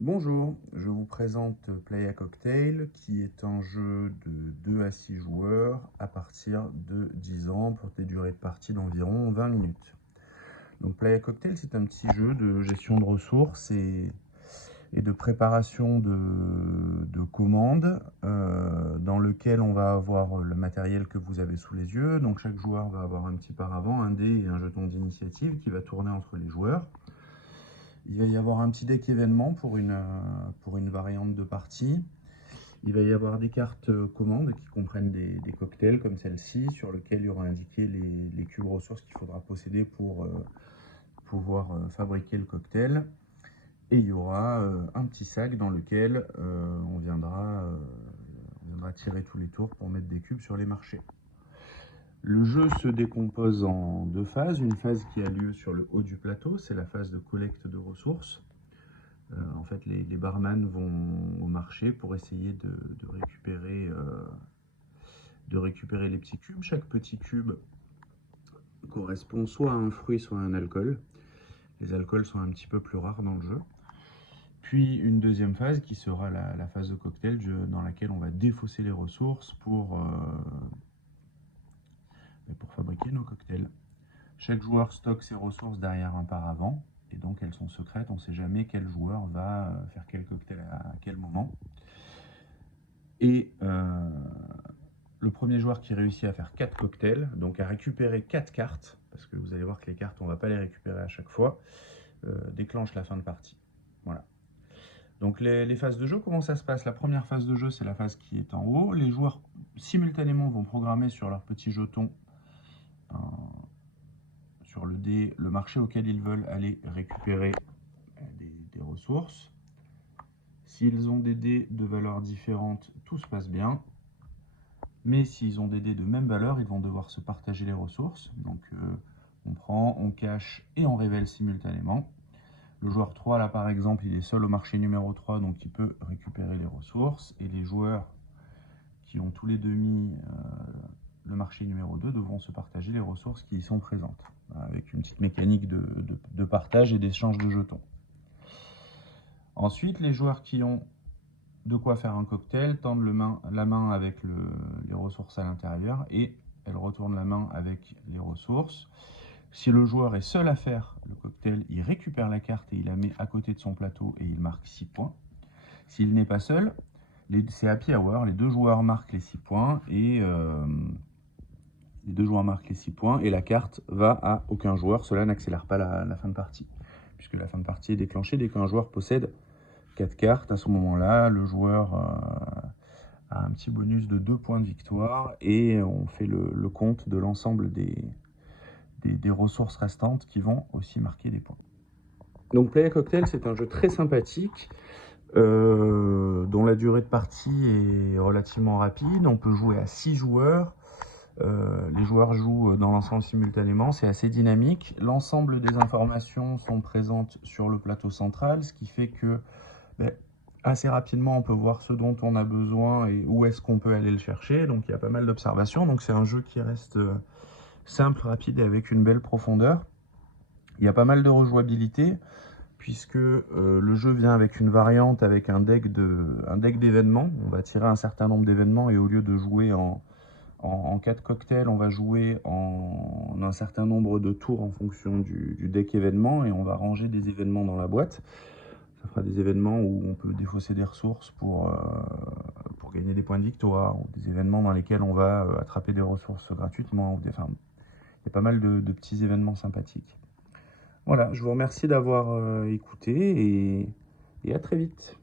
Bonjour, je vous présente Playa Cocktail qui est un jeu de 2 à 6 joueurs à partir de 10 ans pour des durées de partie d'environ 20 minutes. Donc Playa Cocktail, c'est un petit jeu de gestion de ressources et de préparation de commandes dans lequel on va avoir le matériel que vous avez sous les yeux. Donc chaque joueur va avoir un petit paravent, un dé et un jeton d'initiative qui va tourner entre les joueurs. Il va y avoir un petit deck événement pour une variante de partie. Il va y avoir des cartes commandes qui comprennent des cocktails comme celle-ci, sur lequel il y aura indiqué les cubes ressources qu'il faudra posséder pour pouvoir fabriquer le cocktail. Et il y aura un petit sac dans lequel on viendra tirer tous les tours pour mettre des cubes sur les marchés. Le jeu se décompose en deux phases. Une phase qui a lieu sur le haut du plateau, c'est la phase de collecte de ressources. En fait, les barman vont au marché pour essayer de récupérer les petits cubes. Chaque petit cube correspond soit à un fruit, soit à un alcool. Les alcools sont un petit peu plus rares dans le jeu. Puis une deuxième phase qui sera la phase de cocktail dans laquelle on va défausser les ressources pour fabriquer nos cocktails. Chaque joueur stocke ses ressources derrière un paravent. Et donc elles sont secrètes, on ne sait jamais quel joueur va faire quel cocktail à quel moment. Et le premier joueur qui réussit à faire 4 cocktails, donc à récupérer 4 cartes, parce que vous allez voir que les cartes on ne va pas les récupérer à chaque fois, déclenche la fin de partie. Voilà. Donc les phases de jeu, comment ça se passe? La première phase de jeu, c'est la phase qui est en haut. Les joueurs simultanément vont programmer sur leur petit jeton sur le dé le marché auquel ils veulent aller récupérer des ressources. S'ils ont des dés de valeurs différentes, tout se passe bien. Mais s'ils ont des dés de même valeur, ils vont devoir se partager les ressources. Donc on prend, on cache et on révèle simultanément. Le joueur 3, là par exemple, il est seul au marché numéro 3, donc il peut récupérer les ressources. Et les joueurs qui ont tous les demi le marché numéro 2 devront se partager les ressources qui y sont présentes, avec une petite mécanique de partage et d'échange de jetons. Ensuite, les joueurs qui ont de quoi faire un cocktail tendent la main avec les ressources à l'intérieur et elles retournent la main avec les ressources. Si le joueur est seul à faire le cocktail, il récupère la carte et il la met à côté de son plateau et il marque 6 points. S'il n'est pas seul, c'est happy hour, les deux joueurs marquent les 6 points et la carte va à aucun joueur. Cela n'accélère pas la fin de partie, puisque la fin de partie est déclenchée dès qu'un joueur possède 4 cartes. À ce moment-là, le joueur a un petit bonus de 2 points de victoire et on fait le compte de l'ensemble des ressources restantes qui vont aussi marquer des points. Donc Playa Cocktail, c'est un jeu très sympathique dont la durée de partie est relativement rapide. On peut jouer à 6 joueurs. Les joueurs jouent dans l'ensemble simultanément, c'est assez dynamique. L'ensemble des informations sont présentes sur le plateau central, ce qui fait que assez rapidement on peut voir ce dont on a besoin et où est-ce qu'on peut aller le chercher. Donc il y a pas mal d'observations, donc c'est un jeu qui reste simple, rapide et avec une belle profondeur. Il y a pas mal de rejouabilité puisque le jeu vient avec une variante avec un deck d'événements. On va tirer un certain nombre d'événements et au lieu de jouer en 4 cocktails, on va jouer en un certain nombre de tours en fonction du deck événement et on va ranger des événements dans la boîte. Ça fera des événements où on peut défausser des ressources pour gagner des points de victoire, ou des événements dans lesquels on va attraper des ressources gratuitement. Il y a pas mal de petits événements sympathiques. Voilà, je vous remercie d'avoir écouté et à très vite.